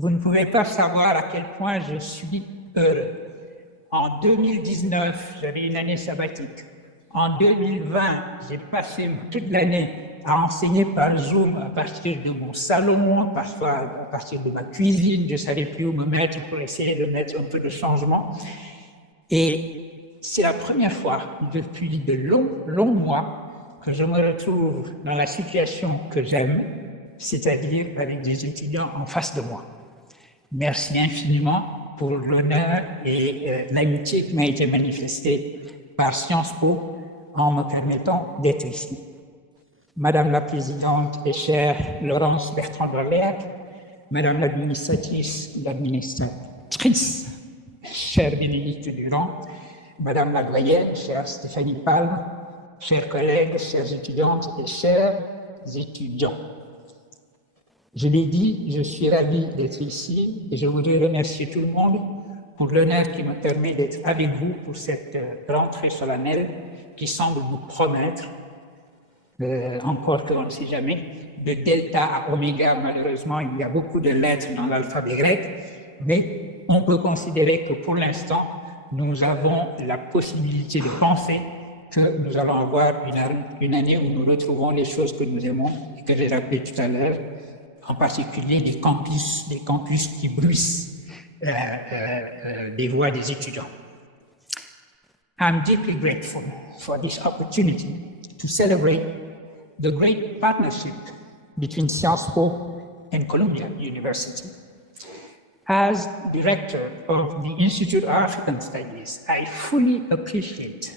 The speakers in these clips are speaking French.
Vous ne pouvez pas savoir à quel point je suis heureux. En 2019, j'avais une année sabbatique. En 2020, j'ai passé toute l'année à enseigner par Zoom à partir de mon salon, parfois à partir de ma cuisine. Je ne savais plus où me mettre pour essayer de mettre un peu de changement. Et c'est la première fois depuis de longs mois que je me retrouve dans la situation que j'aime, c'est-à-dire avec des étudiants en face de moi. Merci infiniment pour l'honneur et l'amitié qui m'a été manifestée par Sciences Po en me permettant d'être ici. Madame la Présidente et chère Laurence Bertrand-Dorlaire, Madame l'administratrice, chère Bénédicte Durand, Madame la doyenne, chère Stéphanie Palme, chers collègues, chères étudiantes et chers étudiants. Je l'ai dit, je suis ravi d'être ici et je voudrais remercier tout le monde pour l'honneur qui me permet d'être avec vous pour cette rentrée solennelle qui semble vous promettre, encore que l'on ne sait jamais, de delta à oméga. Malheureusement, il y a beaucoup de lettres dans l'alphabet grec, mais on peut considérer que pour l'instant, nous avons la possibilité de penser que nous allons avoir une année où nous retrouvons les choses que nous aimons et que j'ai rappelé tout à l'heure, en particulier des campus qui bruissent des voix des étudiants. I'm deeply grateful for this opportunity to celebrate the great partnership between Sciences Po and Columbia University. As director of the Institute of African Studies, I fully appreciate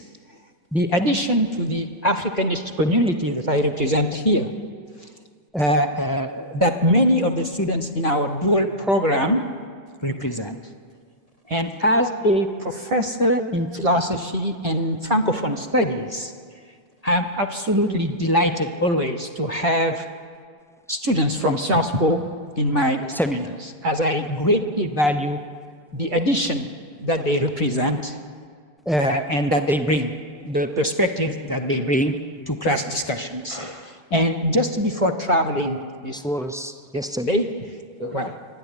the addition to the Africanist community that I represent here, that many of the students in our dual program represent. And as a professor in philosophy and Francophone studies, I'm absolutely delighted always to have students from Sciences Po in my seminars, as I greatly value the addition that they represent and that they bring, the perspective that they bring to class discussions. And just before traveling, this was yesterday,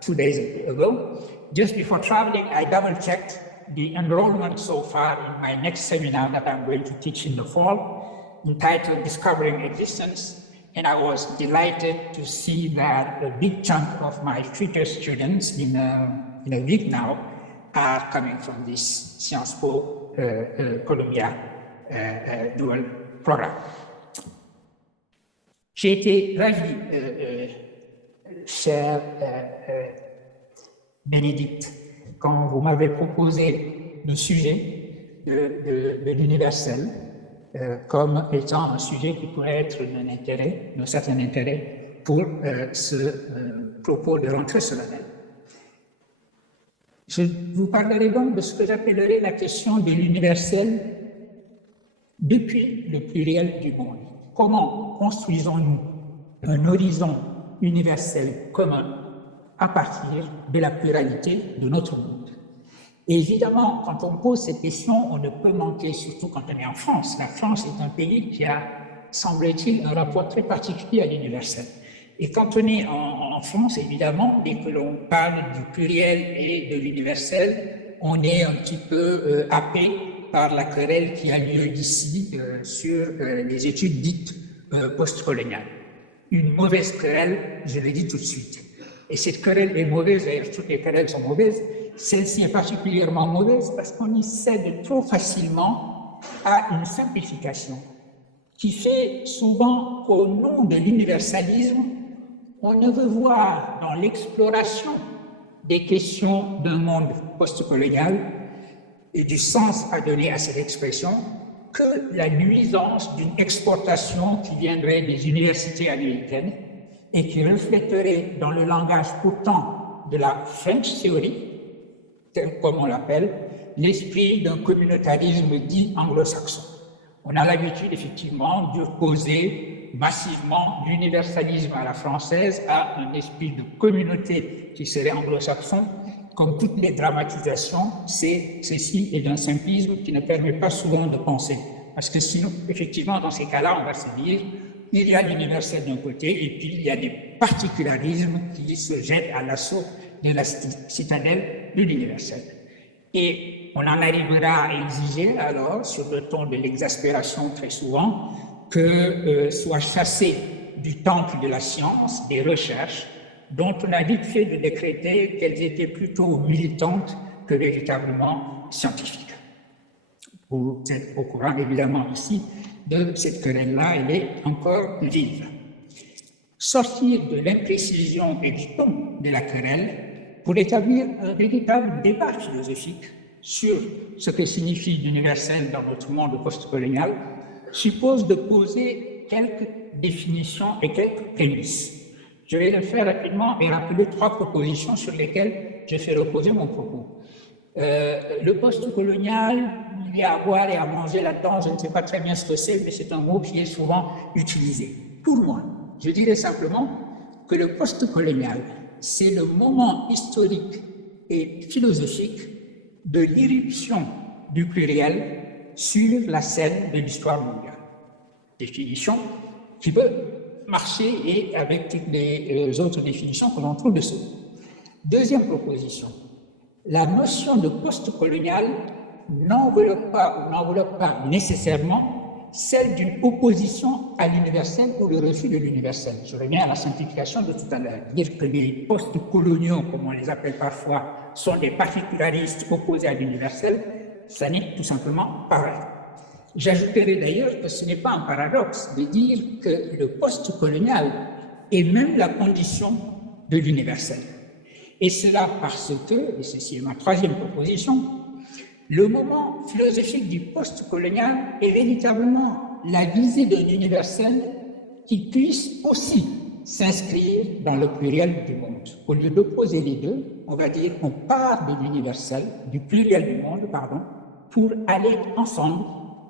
2 days ago, just before traveling, I double-checked the enrollment so far in my next seminar that I'm going to teach in the fall, entitled Discovering Existence, and I was delighted to see that a big chunk of my future students in a week now are coming from this Sciences Po Columbia dual program. J'ai été ravi, chère Bénédicte, quand vous m'avez proposé le sujet de l'universel comme étant un sujet qui pourrait être d'un certain intérêt pour ce propos de rentrée solennelle. Je vous parlerai donc de ce que j'appellerai la question de l'universel depuis le pluriel du monde. Comment construisons-nous un horizon universel commun à partir de la pluralité de notre monde? Et évidemment, quand on pose cette question, on ne peut manquer, surtout quand on est en France. La France est un pays qui a, semble-t-il, un rapport très particulier à l'universel. Et quand on est en France, évidemment, dès que l'on parle du pluriel et de l'universel, on est un petit peu happé par la querelle qui a lieu ici sur les études dites postcoloniales. Une mauvaise querelle, je le dis tout de suite. Et cette querelle est mauvaise, d'ailleurs toutes les querelles sont mauvaises. Celle-ci est particulièrement mauvaise parce qu'on y cède trop facilement à une simplification qui fait souvent qu'au nom de l'universalisme, on ne veut voir dans l'exploration des questions d'un monde postcolonial et du sens à donner à cette expression que la nuisance d'une exportation qui viendrait des universités américaines et qui reflèterait dans le langage pourtant de la French Theory, comme on l'appelle, l'esprit d'un communautarisme dit anglo-saxon. On a l'habitude effectivement d'opposer massivement l'universalisme à la française à un esprit de communauté qui serait anglo-saxon. Comme toutes les dramatisations, ceci est d'un simplisme qui ne permet pas souvent de penser. Parce que sinon, effectivement, dans ces cas-là, on va se dire, il y a l'universel d'un côté et puis il y a des particularismes qui se jettent à l'assaut de la citadelle de l'universel. Et on en arrivera à exiger alors, sur le ton de l'exaspération très souvent, que soient chassées du temple de la science des recherches dont on a vite fait de décréter qu'elles étaient plutôt militantes que véritablement scientifiques. Vous êtes au courant évidemment ici de cette querelle-là, elle est encore vive. Sortir de l'imprécision et du ton de la querelle pour établir un véritable débat philosophique sur ce que signifie l'universel dans notre monde postcolonial suppose de poser quelques définitions et quelques prémices. Je vais le faire rapidement et rappeler 3 propositions sur lesquelles je fais reposer mon propos. Le postcolonial, il y a à boire et à manger là-dedans, je ne sais pas très bien ce que c'est, mais c'est un mot qui est souvent utilisé. Pour moi, je dirais simplement que le postcolonial, c'est le moment historique et philosophique de l'irruption du pluriel sur la scène de l'histoire mondiale. Définition qui peut marcher et avec toutes les autres définitions que l'on trouve dessous. Deuxième proposition, la notion de postcolonial n'enveloppe pas nécessairement celle d'une opposition à l'universel ou le refus de l'universel. Je reviens à la simplification de tout à l'heure. Dire que les post-coloniaux, comme on les appelle parfois, sont des particularistes opposés à l'universel, ça n'est tout simplement pas vrai. J'ajouterai d'ailleurs que ce n'est pas un paradoxe de dire que le post-colonial est même la condition de l'universel. Et cela parce que, et ceci est ma 3e proposition, le moment philosophique du post-colonial est véritablement la visée d'un universel qui puisse aussi s'inscrire dans le pluriel du monde. Au lieu d'opposer les deux, on va dire qu'on part de l'universel, du pluriel du monde, pardon, pour aller ensemble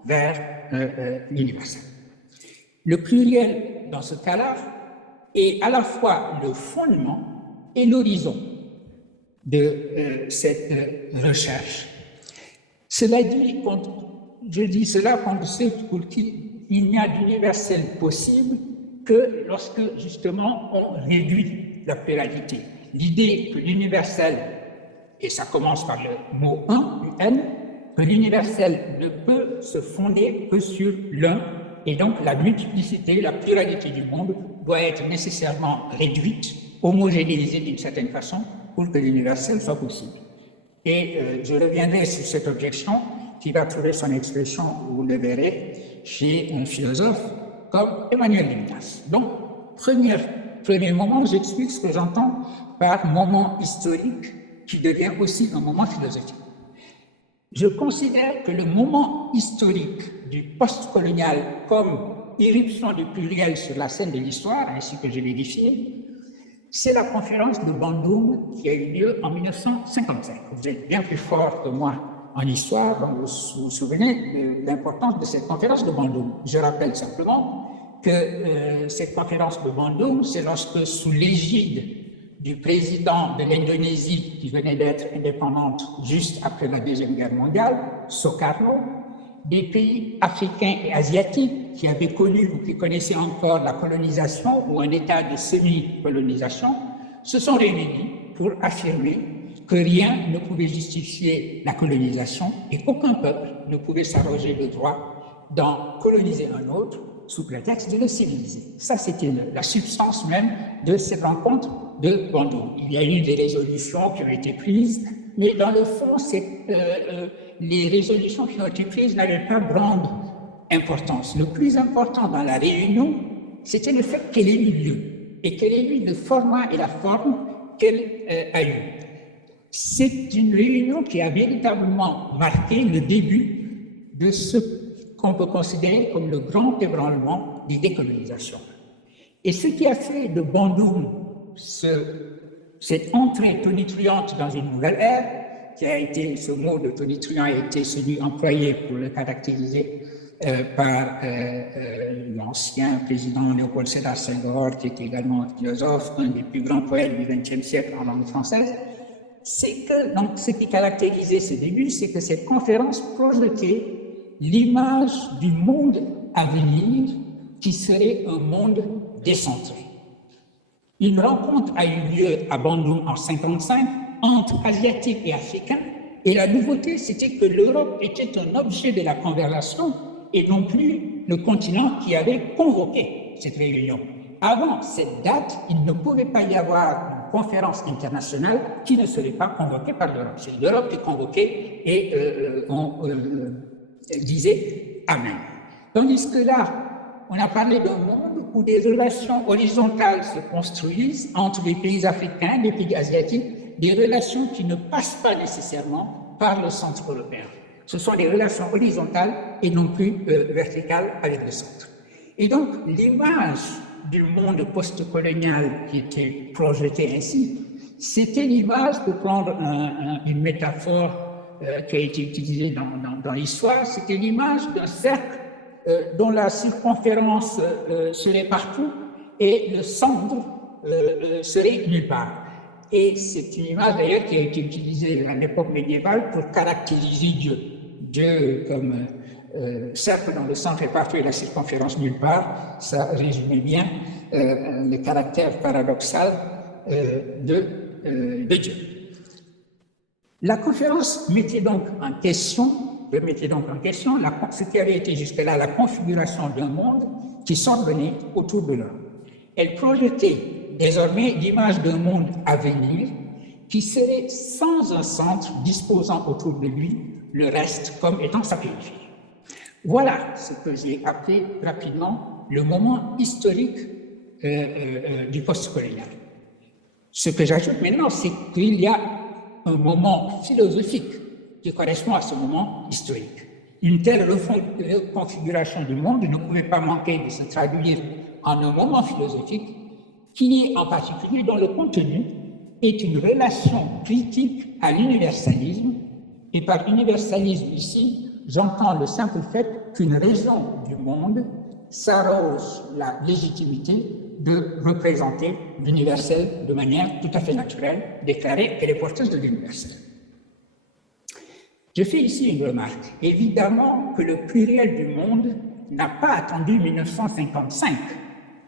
vers l'universel. Le pluriel, dans ce cas-là, est à la fois le fondement et l'horizon de cette recherche. Cela dit, je dis cela qu'on sait qu'il n'y a d'universel possible que lorsque, justement, on réduit la pluralité. L'idée que l'universel, et ça commence par le mot « un », UN, que l'universel ne peut se fonder que sur l'un, et donc la multiplicité, la pluralité du monde doit être nécessairement réduite, homogénéisée d'une certaine façon, pour que l'universel soit possible. Et je reviendrai sur cette objection qui va trouver son expression, vous le verrez, chez un philosophe comme Emmanuel Levinas. Donc, premier moment, j'explique ce que j'entends par moment historique qui devient aussi un moment philosophique. Je considère que le moment historique du postcolonial comme irruption du pluriel sur la scène de l'histoire, ainsi que je l'ai défini, c'est la conférence de Bandung qui a eu lieu en 1955. Vous êtes bien plus fort que moi en histoire, donc vous vous souvenez de l'importance de cette conférence de Bandung. Je rappelle simplement que cette conférence de Bandung, c'est lorsque, sous l'égide du président de l'Indonésie, qui venait d'être indépendante juste après la Deuxième Guerre mondiale, Sukarno, des pays africains et asiatiques qui avaient connu ou qui connaissaient encore la colonisation ou un état de semi-colonisation, se sont réunis pour affirmer que rien ne pouvait justifier la colonisation et qu'aucun peuple ne pouvait s'arroger le droit d'en coloniser un autre sous prétexte de le civiliser. Ça, c'était la substance même de cette rencontre de Bandung. Il y a eu des résolutions qui ont été prises, mais dans le fond, les résolutions qui ont été prises n'avaient pas grande importance. Le plus important dans la réunion, c'était le fait qu'elle ait eu lieu et qu'elle ait eu le format et la forme qu'elle a eu. C'est une réunion qui a véritablement marqué le début de ce qu'on peut considérer comme le grand ébranlement des décolonisations. Et ce qui a fait de Bandung cette entrée tonitruante dans une nouvelle ère, qui a été, ce mot de tonitruant a été celui employé pour le caractériser par l'ancien président Léopold Sédar Senghor, qui est également un philosophe, un des plus grands poètes du XXe siècle en langue française, c'est que, donc, ce qui caractérisait ce début, c'est que cette conférence projetait l'image du monde à venir qui serait un monde décentré. Une rencontre a eu lieu à Bandung en 1955 entre Asiatiques et Africains, et la nouveauté, c'était que l'Europe était un objet de la conversation et non plus le continent qui avait convoqué cette réunion. Avant cette date, il ne pouvait pas y avoir une conférence internationale qui ne serait pas convoquée par l'Europe. C'est l'Europe qui convoquait et on disait Amen. Tandis que là, on a parlé d'un monde où des relations horizontales se construisent entre les pays africains, les pays asiatiques, des relations qui ne passent pas nécessairement par le centre européen. Ce sont des relations horizontales et non plus verticales avec le centre. Et donc, l'image du monde post-colonial qui était projetée ainsi, c'était l'image, pour prendre une métaphore qui a été utilisée dans l'histoire, c'était l'image d'un cercle dont la circonférence serait partout et le centre serait nulle part. Et c'est une image d'ailleurs qui a été utilisée à l'époque médiévale pour caractériser Dieu. Dieu comme cercle dans le centre et partout et la circonférence nulle part, ça résumait bien le caractère paradoxal de Dieu. La conférence mettait donc en question ce qui avait été jusque-là la configuration d'un monde qui s'ordonnait autour de l'homme. Elle projetait désormais l'image d'un monde à venir qui serait sans un centre disposant autour de lui le reste comme étant sa périphérie. Voilà ce que j'ai appelé rapidement le moment historique du postcolonial. Ce que j'ajoute maintenant, c'est qu'il y a un moment philosophique qui correspond à ce moment historique. Une telle reconfiguration du monde ne pouvait pas manquer de se traduire en un moment philosophique qui est en particulier dont le contenu est une relation critique à l'universalisme, et par universalisme ici, j'entends le simple fait qu'une région du monde s'arroge la légitimité de représenter l'universel de manière tout à fait naturelle, déclarer qu'elle est porteuse de l'universel. Je fais ici une remarque. Évidemment que le pluriel du monde n'a pas attendu 1955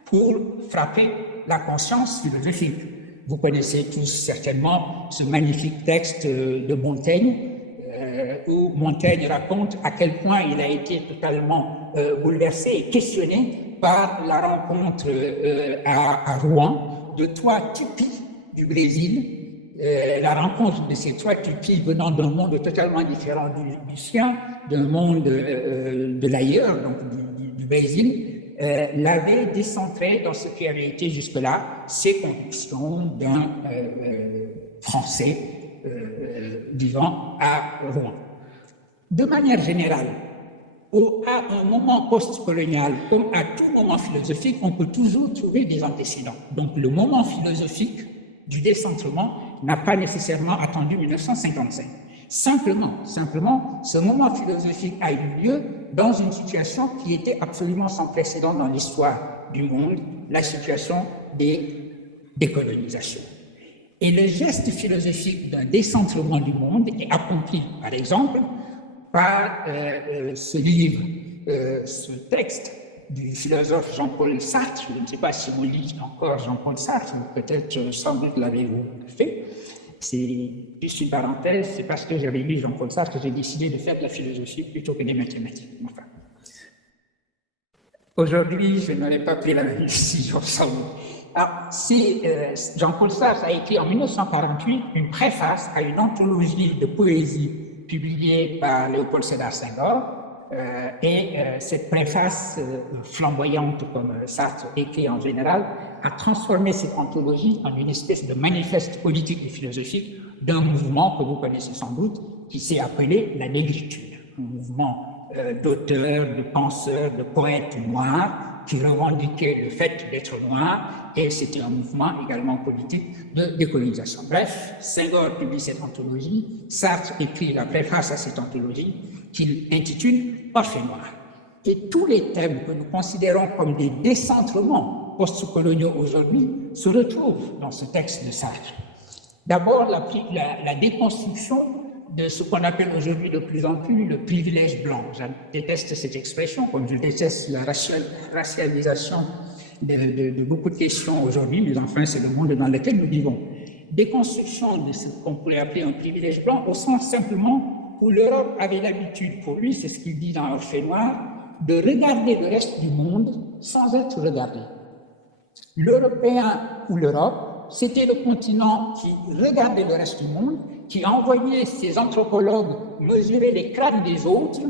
pour frapper la conscience philosophique. Vous connaissez tous certainement ce magnifique texte de Montaigne, où Montaigne raconte à quel point il a été totalement bouleversé et questionné par la rencontre à Rouen de trois tupis du Brésil, la rencontre de ces trois tupis venant d'un monde totalement différent du sien, d'un monde de l'ailleurs, donc du Brésil, l'avait décentré dans ce qui avait été jusque-là ses convictions d'un Français vivant à Rouen. De manière générale, à un moment post-colonial, comme à tout moment philosophique, on peut toujours trouver des antécédents. Donc le moment philosophique du décentrement n'a pas nécessairement attendu 1955. Simplement, ce moment philosophique a eu lieu dans une situation qui était absolument sans précédent dans l'histoire du monde, la situation des décolonisations. Et le geste philosophique d'un décentrement du monde est accompli, par exemple, par ce livre, ce texte du philosophe Jean-Paul Sartre. Je ne sais pas si vous lisez encore Jean-Paul Sartre, peut-être sans doute l'avez-vous fait. C'est juste une parenthèse, c'est parce que j'avais lu Jean-Paul Sartre que j'ai décidé de faire de la philosophie plutôt que des mathématiques. Enfin. Aujourd'hui, je n'aurais pas pris la même décision sans vous. Alors, Jean-Paul Sartre a écrit en 1948 une préface à une anthologie de poésie publiée par Léopold Sédar Senghor, cette préface flamboyante, comme Sartre écrit en général, a transformé cette anthologie en une espèce de manifeste politique et philosophique d'un mouvement que vous connaissez sans doute, qui s'est appelé la négritude, un mouvement d'auteurs, de penseurs, de poètes noirs qui revendiquaient le fait d'être noirs, et c'était un mouvement également politique de décolonisation. Bref, Senghor publie cette anthologie, Sartre écrit la préface à cette anthologie qu'il intitule « Orphée noire ». Et tous les thèmes que nous considérons comme des décentrements post-coloniaux aujourd'hui se retrouvent dans ce texte de Sartre. D'abord, la déconstruction de ce qu'on appelle aujourd'hui de plus en plus le privilège blanc. Je déteste cette expression, comme je déteste la racialisation de beaucoup de questions aujourd'hui, mais enfin, c'est le monde dans lequel nous vivons. Déconstruction de ce qu'on pourrait appeler un privilège blanc, au sens simplement où l'Europe avait l'habitude, pour lui, c'est ce qu'il dit dans Orphée Noir, de regarder le reste du monde sans être regardé. L'Européen ou l'Europe, c'était le continent qui regardait le reste du monde, qui envoyait ses anthropologues mesurer les crânes des autres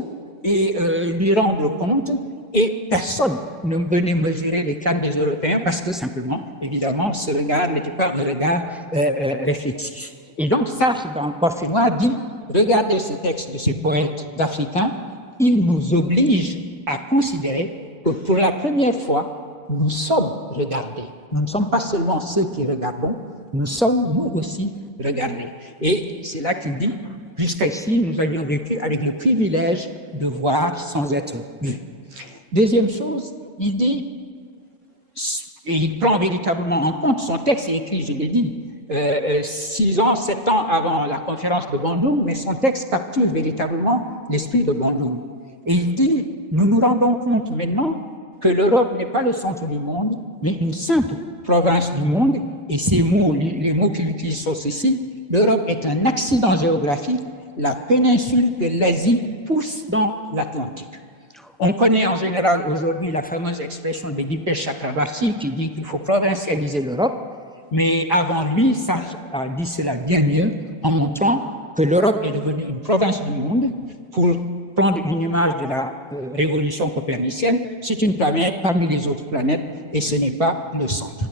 et lui rendre compte, et personne ne venait mesurer les crânes des Européens parce que simplement, évidemment, ce regard n'était pas un regard réflexif. Et donc ça, dans Orphée Noir, dit, regardez ce texte de ces poètes africains, il nous oblige à considérer que pour la première fois, nous sommes regardés. Nous ne sommes pas seulement ceux qui regardons, nous sommes nous aussi regardés. Et c'est là qu'il dit, jusqu'ici, nous avions vécu avec le privilège de voir sans être vus. Deuxième chose, il dit, et il prend véritablement en compte, son texte est écrit, je l'ai dit, 6 ans, 7 ans avant la conférence de Bandung, mais son texte capture véritablement l'esprit de Bandung. Et il dit, nous nous rendons compte maintenant que l'Europe n'est pas le centre du monde, mais une simple province du monde, et ces mots, les mots qu'il utilise sont ceci, l'Europe est un accident géographique, la péninsule de l'Asie pousse dans l'Atlantique. On connaît en général aujourd'hui la fameuse expression de Dipesh Chakrabarty qui dit qu'il faut provincialiser l'Europe, mais avant lui, ça a dit cela bien mieux en montrant que l'Europe est devenue une province du monde. Pour prendre une image de la révolution copernicienne, c'est une planète parmi les autres planètes et ce n'est pas le centre.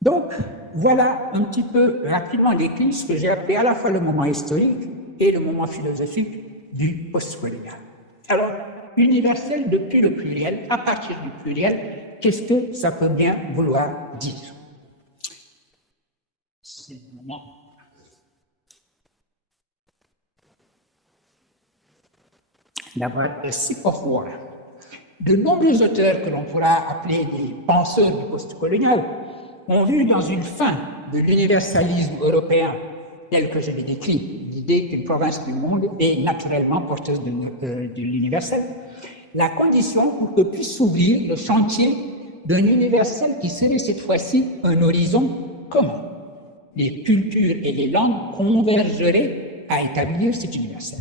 Donc, voilà un petit peu rapidement décrit ce que j'ai appelé à la fois le moment historique et le moment philosophique du postcolonial. Alors, universel depuis le pluriel, à partir du pluriel, qu'est-ce que ça peut bien vouloir dire? C'est le moment. D'abord, le Sip of War. De nombreux auteurs que l'on pourra appeler des penseurs du postcolonial ont vu dans une fin de l'universalisme européen tel que je l'ai décrit, l'idée qu'une province du monde est naturellement porteuse de l'universel, la condition pour que puisse s'ouvrir le chantier d'un universel qui serait cette fois-ci un horizon commun. Les cultures et les langues convergeraient à établir cet universel.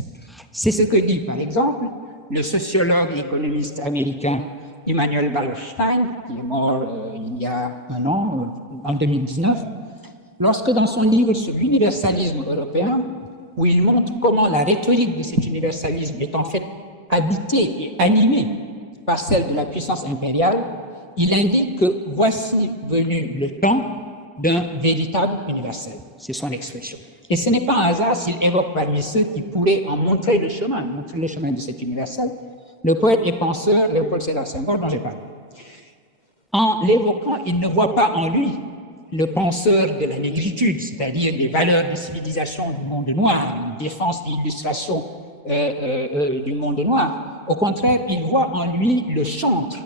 C'est ce que dit, par exemple, le sociologue et économiste américain Immanuel Wallerstein, qui est mort il y a un an, en 2019, lorsque dans son livre sur l'universalisme européen, où il montre comment la rhétorique de cet universalisme est en fait habitée et animée par celle de la puissance impériale, il indique que voici venu le temps d'un véritable universel. C'est son expression. Et ce n'est pas un hasard s'il évoque parmi ceux qui pourraient en montrer le chemin de cet universel, le poète et penseur Léopold Sédar Senghor dont j'ai parlé. En l'évoquant, il ne voit pas en lui le penseur de la négritude, c'est-à-dire des valeurs de civilisation du monde noir, une défense et illustration du monde noir. Au contraire, il voit en lui le chantre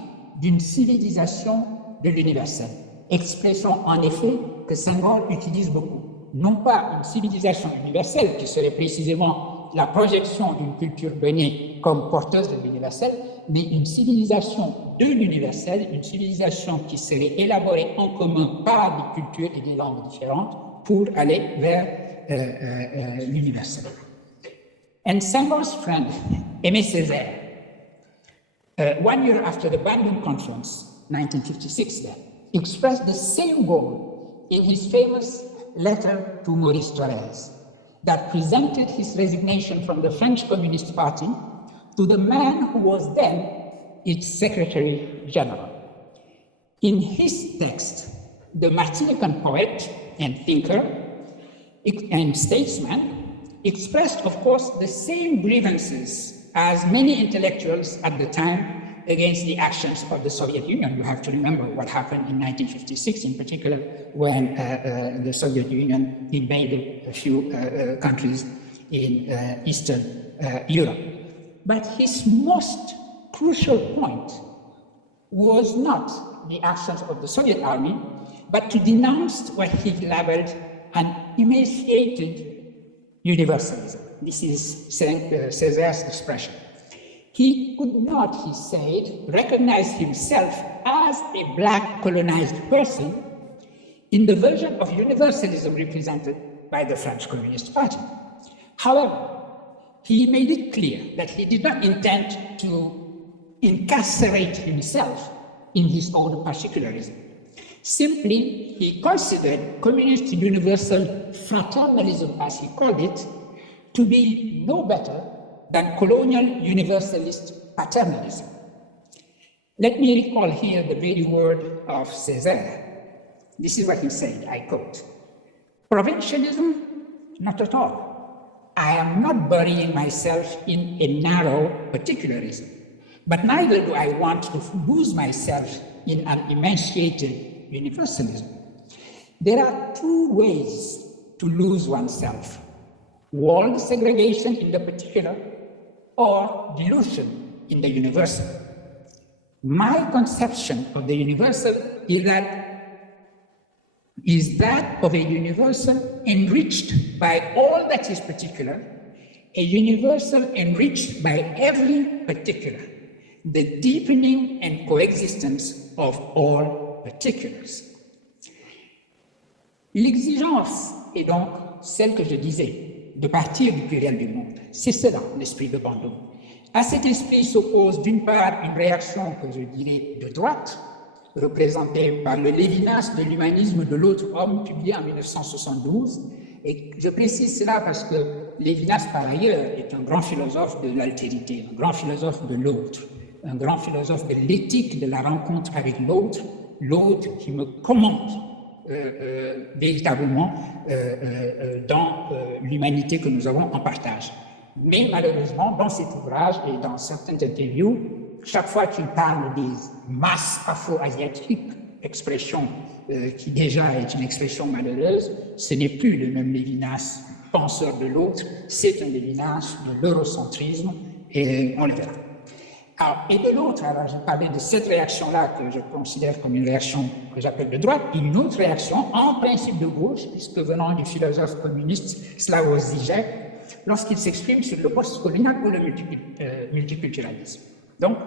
d'une civilisation de l'universel, expression en effet que Senghor utilise beaucoup. Non pas une civilisation universelle qui serait précisément la projection d'une culture donnée comme porteuse de l'universel, mais une civilisation de l'universel, une civilisation qui serait élaborée en commun par des cultures et des langues différentes pour aller vers l'universel. And Senghor's friend, Aimé Césaire, 1 year after the Bandung Conference, 1956 then, expressed the same goal in his famous letter to Maurice Thorez that presented his resignation from the French Communist Party to the man who was then its Secretary General. In his text, the Martinican poet and thinker and statesman expressed, of course, the same grievances as many intellectuals at the time against the actions of the Soviet Union. You have to remember what happened in 1956, in particular, when the Soviet Union invaded a few countries in Eastern Europe. But his most crucial point was not the actions of the Soviet army, but to denounce what he labeled an emaciated universalism. This is Césaire's expression. He could not, he said, recognize himself as a black colonized person in the version of universalism represented by the French Communist Party. However, he made it clear that he did not intend to incarcerate himself in his own particularism. Simply, he considered communist universal fraternalism, as he called it, to be no better than colonial universalist paternalism. Let me recall here the very word of Césaire. This is what he said, I quote, "Provincialism? Not at all. I am not burying myself in a narrow particularism, but neither do I want to lose myself in an emancipated universalism. There are two ways to lose oneself: world segregation in the particular or dilution in the universal. My conception of the universal is that of a universal enriched by all that is particular, a universal enriched by every particular, the deepening and coexistence of all particulars." L'exigence est donc celle que je disais, de partir du pluriel du monde. C'est cela, l'esprit de Bandung. À cet esprit s'oppose d'une part une réaction que je dirais de droite, représentée par le Lévinas de l'humanisme de l'autre homme, publié en 1972. Et je précise cela parce que Lévinas, par ailleurs, est un grand philosophe de l'altérité, un grand philosophe de l'autre, un grand philosophe de l'éthique de la rencontre avec l'autre, l'autre qui me commande véritablement dans l'humanité que nous avons en partage. Mais malheureusement, dans cet ouvrage et dans certaines interviews, chaque fois qu'il parle des masses afro-asiatiques, expression qui déjà est une expression malheureuse, ce n'est plus le même Lévinas, penseur de l'autre, c'est un Lévinas de l'eurocentrisme, et on le verra. Alors, et de l'autre, alors je parlais de cette réaction-là que je considère comme une réaction que j'appelle de droite, une autre réaction en principe de gauche, puisque venant du philosophe communiste Slavoj Žižek, lorsqu'il s'exprime sur le post-colonial ou le multiculturalisme. Donc,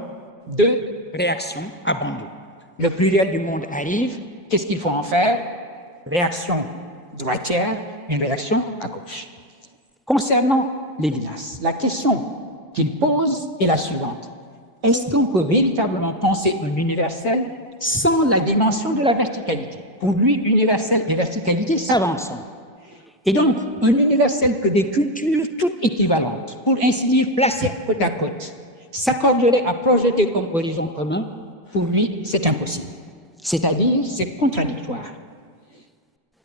deux réactions à Bandung. Le pluriel du monde arrive, qu'est-ce qu'il faut en faire? Réaction droitière, une réaction à gauche. Concernant Lévinas, la question qu'il pose est la suivante. Est-ce qu'on peut véritablement penser un universel sans la dimension de la verticalité? Pour lui, universel et verticalité, ça va ensemble. Et donc, un universel que des cultures toutes équivalentes, pour ainsi dire placées côte à côte, s'accorderait à projeter comme horizon commun, pour lui, c'est impossible. C'est-à-dire, c'est contradictoire.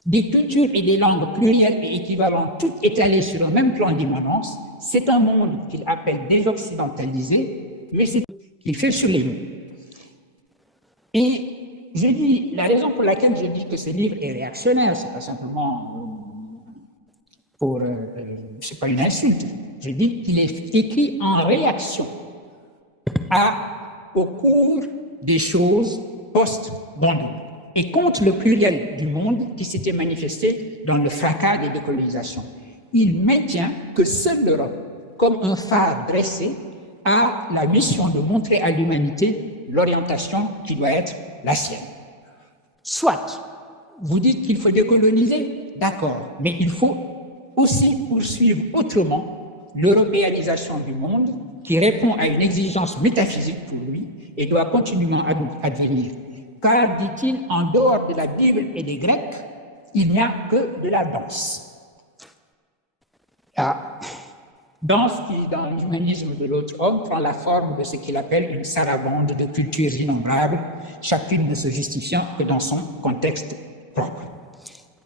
Des cultures et des langues plurielles et équivalentes, toutes étalées sur un même plan d'immanence, c'est un monde qu'il appelle désoccidentalisé, mais c'est qu'il fait sur les mots. Et je dis, la raison pour laquelle je dis que ce livre est réactionnaire, c'est pas simplement pour, c'est pas une insulte, je dis qu'il est écrit en réaction au cours des choses post-Bandung et contre le pluriel du monde qui s'était manifesté dans le fracas des décolonisations. Il maintient que seule l'Europe, comme un phare dressé, a la mission de montrer à l'humanité l'orientation qui doit être la sienne. Soit, vous dites qu'il faut décoloniser, d'accord, mais il faut aussi poursuivre autrement l'européanisation du monde qui répond à une exigence métaphysique pour lui et doit continuellement advenir. Car, dit-il, en dehors de la Bible et des Grecs, il n'y a que de la danse. La danse qui, dans l'humanisme de l'autre homme, prend la forme de ce qu'il appelle une sarabande de cultures innombrables, chacune ne se justifiant que dans son contexte propre.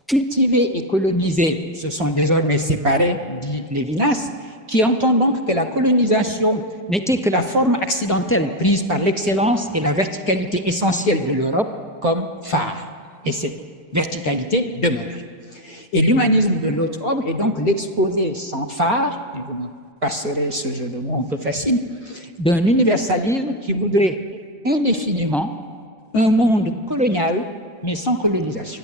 Cultiver et coloniser se sont désormais séparés, dit Lévinas, qui entend donc que la colonisation n'était que la forme accidentelle prise par l'excellence et la verticalité essentielle de l'Europe comme phare. Et cette verticalité demeure. Et l'humanisme de l'autre homme est donc l'exposé sans phare, et vous me passerez ce jeu de mots un peu facile, d'un universalisme qui voudrait indéfiniment un monde colonial, mais sans colonisation.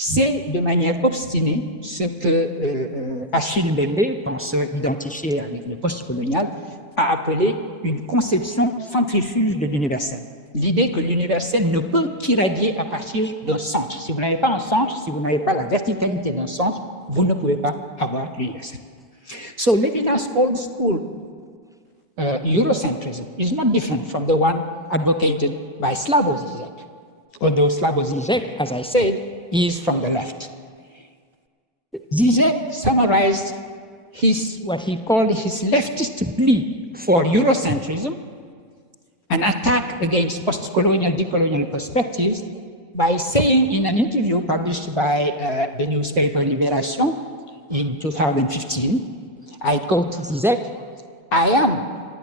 C'est de manière obstinée ce que Achille Mbembe, penseur identifié avec le post-colonial, a appelé une conception centrifuge de l'universel. L'idée que l'universel ne peut qu'irradier à partir d'un centre. Si vous n'avez pas un centre, si vous n'avez pas la verticalité d'un centre, vous ne pouvez pas avoir l'universel. So Levinas' old school Eurocentrism is not different from the one advocated by Slavoj Zizek, although Slavoj Zizek, as I said, is from the left. Zizek summarized what he called his leftist plea for Eurocentrism, an attack against post-colonial, decolonial perspectives, by saying in an interview published by the newspaper Libération in 2015, I quote Zizek, "I am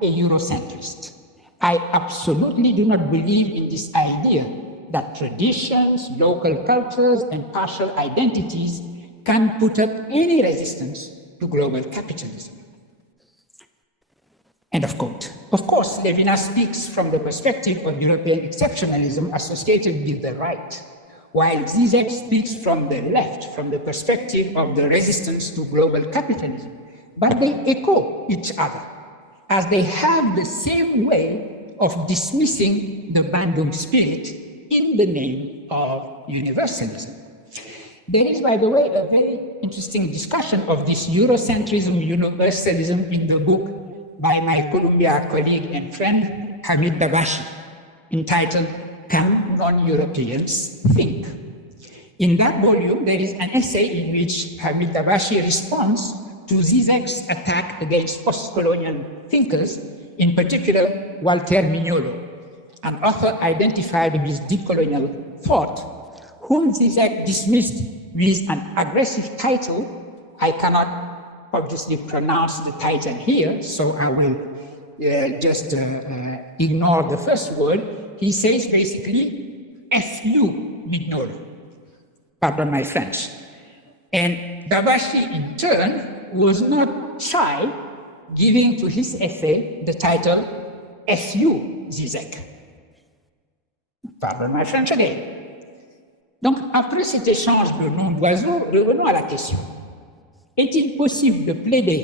a Eurocentrist. I absolutely do not believe in this idea that traditions, local cultures, and partial identities can put up any resistance to global capitalism." End of quote. Of course, Levinas speaks from the perspective of European exceptionalism associated with the right, while Zizek speaks from the left, from the perspective of the resistance to global capitalism. But they echo each other, as they have the same way of dismissing the Bandung spirit in the name of universalism. There is, by the way, a very interesting discussion of this Eurocentrism, universalism in the book by my Columbia colleague and friend, Hamid Dabashi, entitled Can Non-Europeans Think? In that volume, there is an essay in which Hamid Dabashi responds to Zizek's attack against post-colonial thinkers, in particular Walter Mignolo, an author identified with decolonial thought, whom Zizek dismissed with an aggressive title. I cannot obviously pronounce the title here, so I will just ignore the first word. He says basically, "F-you, Mignolo." Pardon my French. And Dabashi, in turn, was not shy, giving to his essay the title, "F-you, Zizek." Pardon my French again. Donc, après cet échange de noms d'oiseaux, revenons à la question. Est-il possible de plaider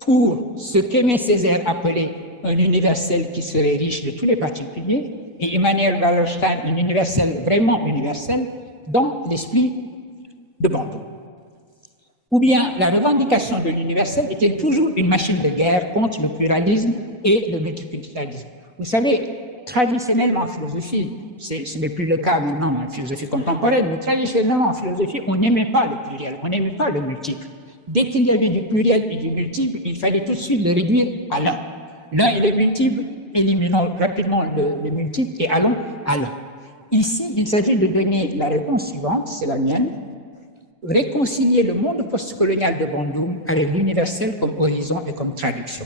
pour ce qu'Aimé Césaire appelait un universel qui serait riche de tous les particuliers et Emmanuel Wallerstein un universel vraiment universel dans l'esprit de Bandung? Ou bien la revendication de l'universel était toujours une machine de guerre contre le pluralisme et le multiculturalisme? Vous savez, traditionnellement en philosophie, ce n'est plus le cas maintenant en philosophie contemporaine, mais traditionnellement en philosophie, on n'aimait pas le pluriel, on n'aimait pas le multiple. Dès qu'il y avait du pluriel et du multiple, il fallait tout de suite le réduire à l'un. L'un et le multiple, éliminons rapidement le multiple et allons à l'un. Ici, il s'agit de donner la réponse suivante, c'est la mienne: réconcilier le monde postcolonial de Bandung avec l'universel comme horizon et comme traduction.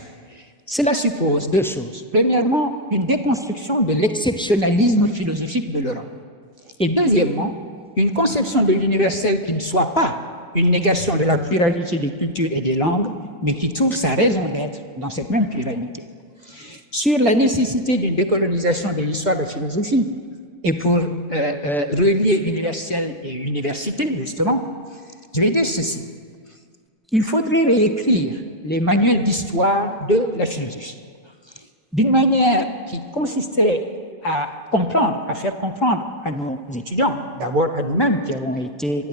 Cela suppose deux choses. Premièrement, une déconstruction de l'exceptionnalisme philosophique de l'Europe. Et deuxièmement, une conception de l'universel qui ne soit pas une négation de la pluralité des cultures et des langues, mais qui trouve sa raison d'être dans cette même pluralité. Sur la nécessité d'une décolonisation de l'histoire de la philosophie, et pour relier universel et université, justement, je vais dire ceci. Il faudrait réécrire les manuels d'histoire de la philosophie d'une manière qui consisterait à comprendre, à faire comprendre à nos étudiants, d'abord à nous-mêmes qui avons été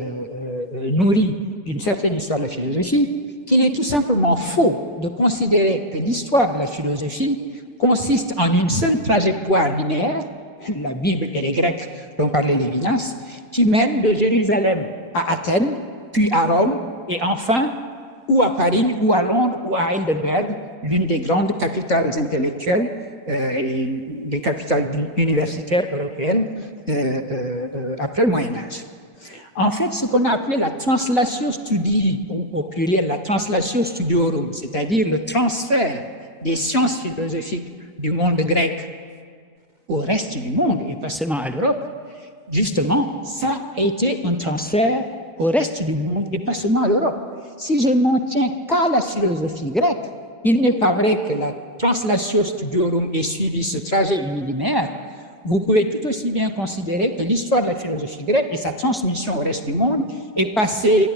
nourris d'une certaine histoire de la philosophie, qu'il est tout simplement faux de considérer que l'histoire de la philosophie consiste en une seule trajectoire linéaire, la Bible et les Grecs dont parlait Lévinas, qui mène de Jérusalem à Athènes, puis à Rome, et enfin ou à Paris, ou à Londres, ou à Heidelberg, l'une des grandes capitales intellectuelles et des capitales universitaires européennes après le Moyen-Âge. En fait, ce qu'on a appelé la translatio studii, ou au pluriel la translatio studiorum, c'est-à-dire le transfert des sciences philosophiques du monde grec au reste du monde, et pas seulement à l'Europe, justement, ça a été un transfert au reste du monde, et pas seulement à l'Europe. Si je m'en tiens qu'à la philosophie grecque, il n'est pas vrai que la translatio studiorum ait suivi ce trajet linéaire. Vous pouvez tout aussi bien considérer que l'histoire de la philosophie grecque et sa transmission au reste du monde est passée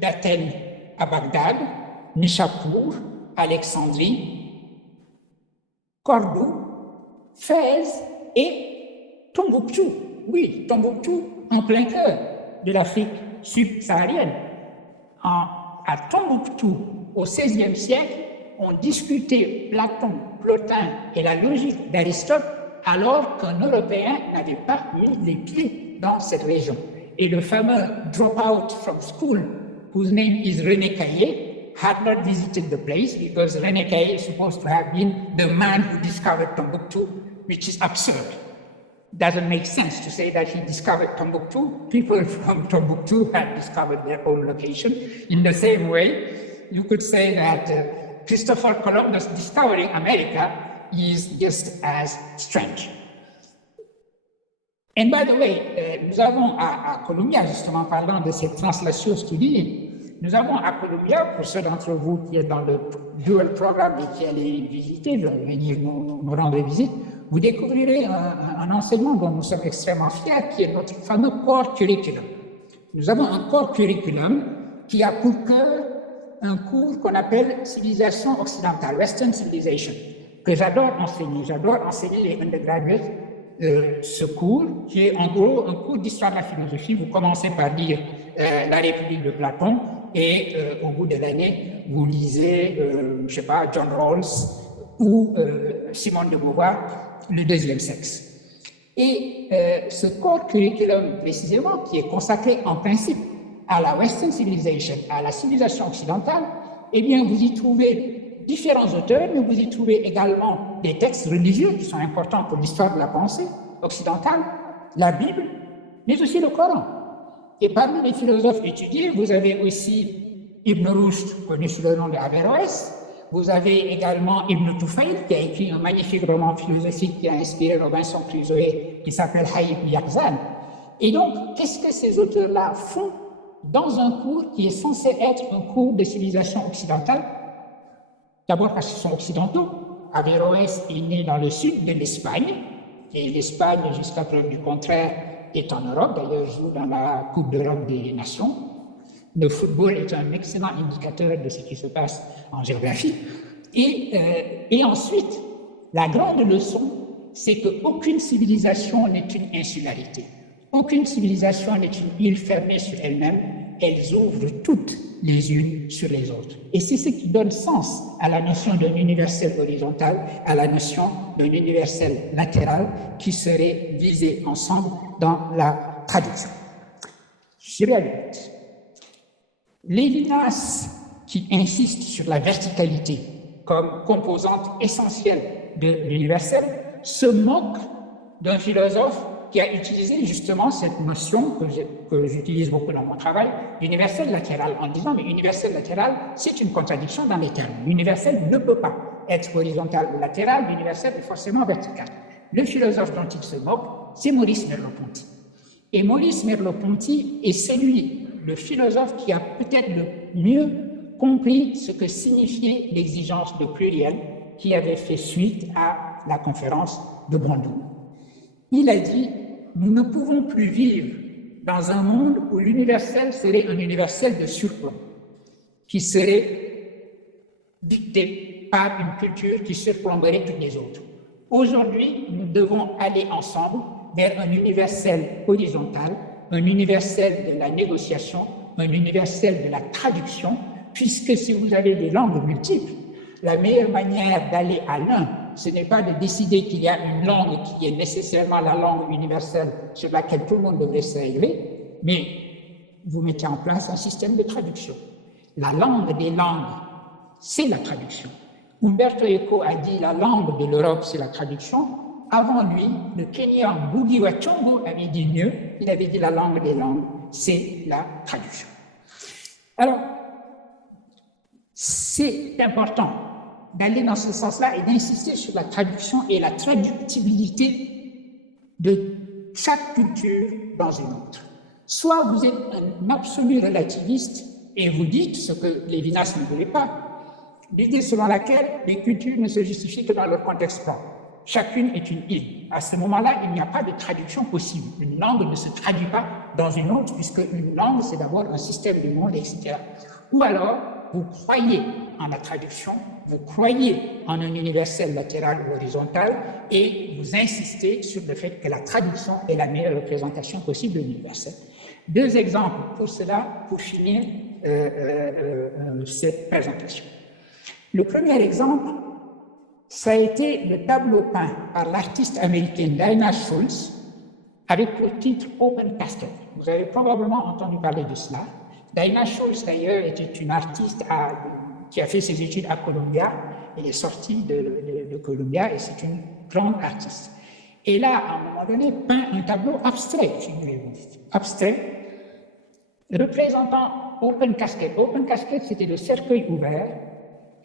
d'Athènes à Bagdad, Nishapur, Alexandrie, Cordoue, Fès et Tombouctou. Oui, Tombouctou, en plein cœur de l'Afrique subsaharienne. À Tombouctou, au XVIe siècle, on discutait Platon, Plotin et la logique d'Aristote alors qu'un Européen n'avait pas mis les pieds dans cette région. Et le fameux dropout from school, whose name is René Caillé, had not visited the place because René Caillé is supposed to have been the man who discovered Tombouctou, which is absurd. Doesn't make sense to say that he discovered Tombouctou. People from Tombouctou had discovered their own location. In the same way, you could say that Christopher Columbus discovering America is just as strange. And by the way, nous avons à Columbia, justement parlant de cette translation study, nous avons à Columbia, pour ceux d'entre vous qui êtes dans le dual programme et qui allez visiter, venir nous rendre visite, vous découvrirez un enseignement dont nous sommes extrêmement fiers, qui est notre fameux core curriculum. Nous avons un core curriculum qui a pour cœur un cours qu'on appelle civilisation occidentale, Western Civilization, que j'adore enseigner. J'adore enseigner les undergraduates ce cours, qui est en gros un cours d'histoire de la philosophie. Vous commencez par lire la République de Platon et au bout de l'année, vous lisez, je sais pas, John Rawls ou Simone de Beauvoir, le deuxième sexe. Et ce core curriculum, précisément, qui est consacré en principe à la Western Civilization, à la civilisation occidentale, eh bien, vous y trouvez différents auteurs, mais vous y trouvez également des textes religieux qui sont importants pour l'histoire de la pensée occidentale, la Bible, mais aussi le Coran. Et parmi les philosophes étudiés, vous avez aussi Ibn Rushd, connu sous le nom de Averroès. Vous avez également Ibn Tufayl, qui a écrit un magnifique roman philosophique qui a inspiré Robinson Crusoe, qui s'appelle Hayy Yaqzan. Et donc, qu'est-ce que ces auteurs-là font dans un cours qui est censé être un cours de civilisation occidentale? D'abord parce qu'ils sont occidentaux. Averroès est né dans le sud de l'Espagne, et l'Espagne, jusqu'à preuve du contraire, est en Europe, d'ailleurs joue dans la Coupe d'Europe des Nations. Le football est un excellent indicateur de ce qui se passe en géographie. Et ensuite, la grande leçon, c'est qu'aucune civilisation n'est une insularité. Aucune civilisation n'est une île fermée sur elle-même. Elles ouvrent toutes les unes sur les autres. Et c'est ce qui donne sens à la notion d'un universel horizontal, à la notion d'un universel latéral qui serait visé ensemble dans la traduction. Je vais aller vite. Lévinas, qui insiste sur la verticalité comme composante essentielle de l'universel, se moque d'un philosophe qui a utilisé justement cette notion que j'utilise beaucoup dans mon travail, d'universel latéral, en disant mais universel latéral, c'est une contradiction dans les termes. L'universel ne peut pas être horizontal ou latéral, l'universel est forcément vertical. Le philosophe dont il se moque, c'est Maurice Merleau-Ponty. Et Maurice Merleau-Ponty est le philosophe qui a peut-être le mieux compris ce que signifiait l'exigence de pluriel qui avait fait suite à la conférence de Bandung. Il a dit « Nous ne pouvons plus vivre dans un monde où l'universel serait un universel de surplomb, qui serait dicté par une culture qui surplomberait toutes les autres. Aujourd'hui, nous devons aller ensemble vers un universel horizontal, un universel de la négociation, un universel de la traduction, puisque si vous avez des langues multiples, la meilleure manière d'aller à l'un, ce n'est pas de décider qu'il y a une langue qui est nécessairement la langue universelle sur laquelle tout le monde devrait s'élever, mais vous mettez en place un système de traduction. La langue des langues, c'est la traduction. Umberto Eco a dit la langue de l'Europe, c'est la traduction. Avant lui, le Kenyan Ngugi wa Thiong'o avait dit mieux, il avait dit la langue des langues, c'est la traduction. Alors, c'est important d'aller dans ce sens-là et d'insister sur la traduction et la traductibilité de chaque culture dans une autre. Soit vous êtes un absolu relativiste et vous dites ce que Lévinas ne voulait pas, l'idée selon laquelle les cultures ne se justifient que dans leur contexte propre. Chacune est une île. À ce moment-là, il n'y a pas de traduction possible. Une langue ne se traduit pas dans une autre, puisque une langue, c'est d'abord un système du monde, etc. Ou alors, vous croyez en la traduction, vous croyez en un universel latéral ou horizontal et vous insistez sur le fait que la traduction est la meilleure représentation possible de l'universel. Deux exemples pour cela, pour finir cette présentation. Le premier exemple, ça a été le tableau peint par l'artiste américaine Dinah Shultz avec le titre Open Casket. Vous avez probablement entendu parler de cela. Dinah Shultz, d'ailleurs, était une artiste qui a fait ses études à Columbia. Elle est sortie de Columbia et c'est une grande artiste. Et là, à un moment donné, peint un tableau abstrait, figurez-vous. Abstrait, représentant Open Casket. Open Casket, c'était le cercueil ouvert.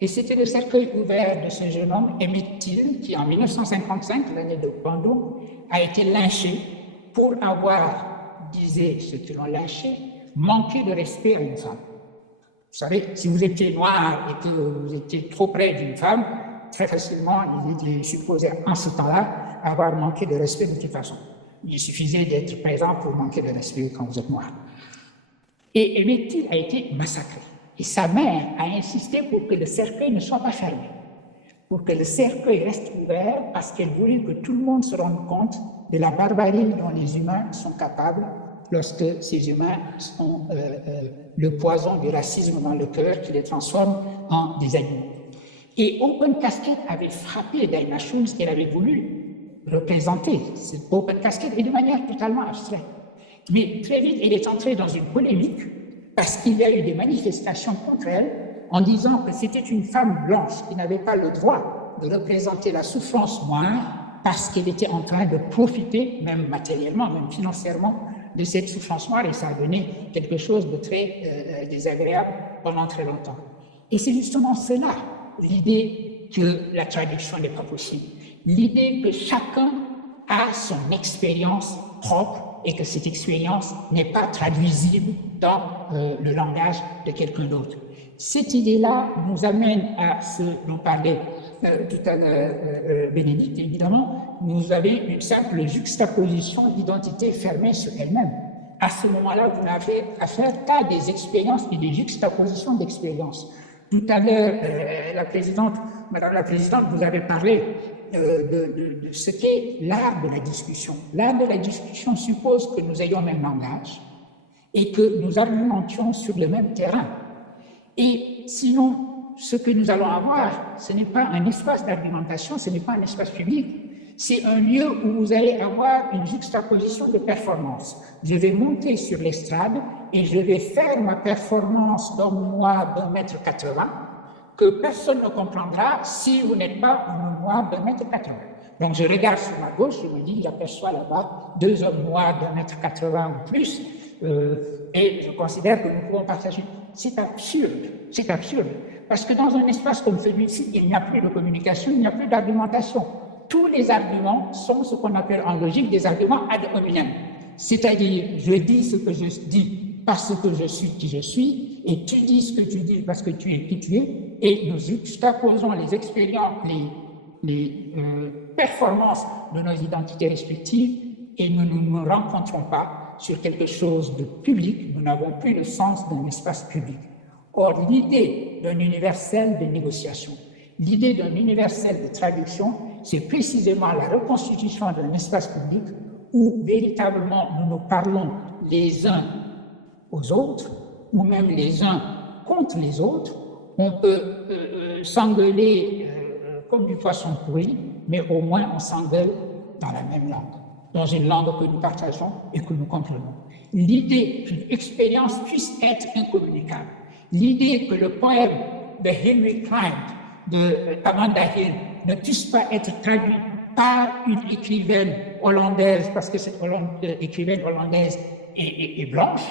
Et c'était le cercueil ouvert de ce jeune homme, Emmett Till, qui en 1955, l'année de Bandung, a été lynché pour avoir, disaient ceux qui l'ont lynché, manqué de respect à une femme. Vous savez, si vous étiez noir et que vous étiez trop près d'une femme, très facilement, il est supposé en ce temps-là avoir manqué de respect de toute façon. Il suffisait d'être présent pour manquer de respect quand vous êtes noir. Et Emmett Till a été massacré. Et sa mère a insisté pour que le cercueil ne soit pas fermé, pour que le cercueil reste ouvert, parce qu'elle voulait que tout le monde se rende compte de la barbarie dont les humains sont capables lorsque ces humains ont le poison du racisme dans le cœur qui les transforme en des animaux. Et Open Casket avait frappé Dinah Shultz, qu'elle avait voulu représenter cette Open Casket, et de manière totalement abstraite. Mais très vite, elle est entrée dans une polémique parce qu'il y a eu des manifestations contre elle en disant que c'était une femme blanche qui n'avait pas le droit de représenter la souffrance noire parce qu'elle était en train de profiter, même matériellement, même financièrement, de cette souffrance noire, et ça a donné quelque chose de très désagréable pendant très longtemps. Et c'est justement cela, l'idée que la traduction n'est pas possible, l'idée que chacun a son expérience propre et que cette expérience n'est pas traduisible dans le langage de quelqu'un d'autre. Cette idée-là nous amène à ce dont parlait tout à l'heure Bénédicte, évidemment. Vous avez une simple juxtaposition d'identité fermée sur elle-même. À ce moment-là, vous n'avez affaire qu'à des expériences et des juxtapositions d'expériences. Tout à l'heure, Madame la Présidente, vous avez parlé de ce qu'est l'art de la discussion. L'art de la discussion suppose que nous ayons le même langage et que nous argumentions sur le même terrain. Et sinon, ce que nous allons avoir, ce n'est pas un espace d'argumentation, ce n'est pas un espace public, c'est un lieu où vous allez avoir une juxtaposition de performance. Je vais monter sur l'estrade et je vais faire ma performance d'homme noir d'1,80 m que personne ne comprendra si vous n'êtes pas un homme noir d'1,80 m. Donc je regarde sur ma gauche, je me dis, j'aperçois là-bas 2 hommes noirs d'1,80 m ou plus, et je considère que nous pouvons partager. C'est absurde, parce que dans un espace comme celui-ci, il n'y a plus de communication, il n'y a plus d'argumentation. Tous les arguments sont ce qu'on appelle en logique des arguments ad hominem. C'est-à-dire, je dis ce que je dis parce que je suis qui je suis, et tu dis ce que tu dis parce que tu es qui tu es, et nous juxtaposons les expériences, les performances de nos identités respectives, et nous ne nous rencontrons pas sur quelque chose de public, nous n'avons plus le sens d'un espace public. Or, l'idée d'un universel de négociation, l'idée d'un universel de traduction, c'est précisément la reconstitution d'un espace public où véritablement nous nous parlons les uns aux autres, ou même les uns contre les autres. On peut s'engueuler comme du poisson pourri, mais au moins on s'engueule dans la même langue, dans une langue que nous partageons et que nous comprenons. L'idée qu'une expérience puisse être incommunicable, l'idée que le poème de Henry Clyde, de Amanda Hill, ne puisse pas être traduit par une écrivaine hollandaise, parce que cette écrivaine hollandaise est blanche,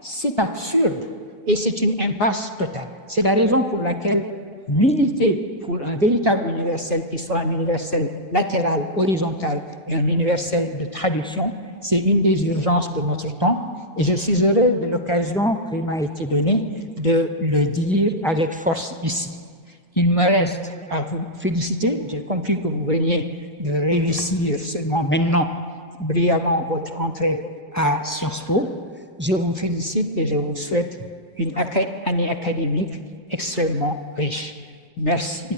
c'est absurde et c'est une impasse totale. C'est la raison pour laquelle militer pour un véritable universel qui soit un universel latéral, horizontal et un universel de traduction, c'est une des urgences de notre temps, et je suis heureux de l'occasion qui m'a été donnée de le dire avec force ici. Il me reste à vous féliciter. J'ai compris que vous veniez de réussir seulement maintenant, brillamment, votre entrée à Sciences Po. Je vous félicite et je vous souhaite une année académique extrêmement riche. Merci.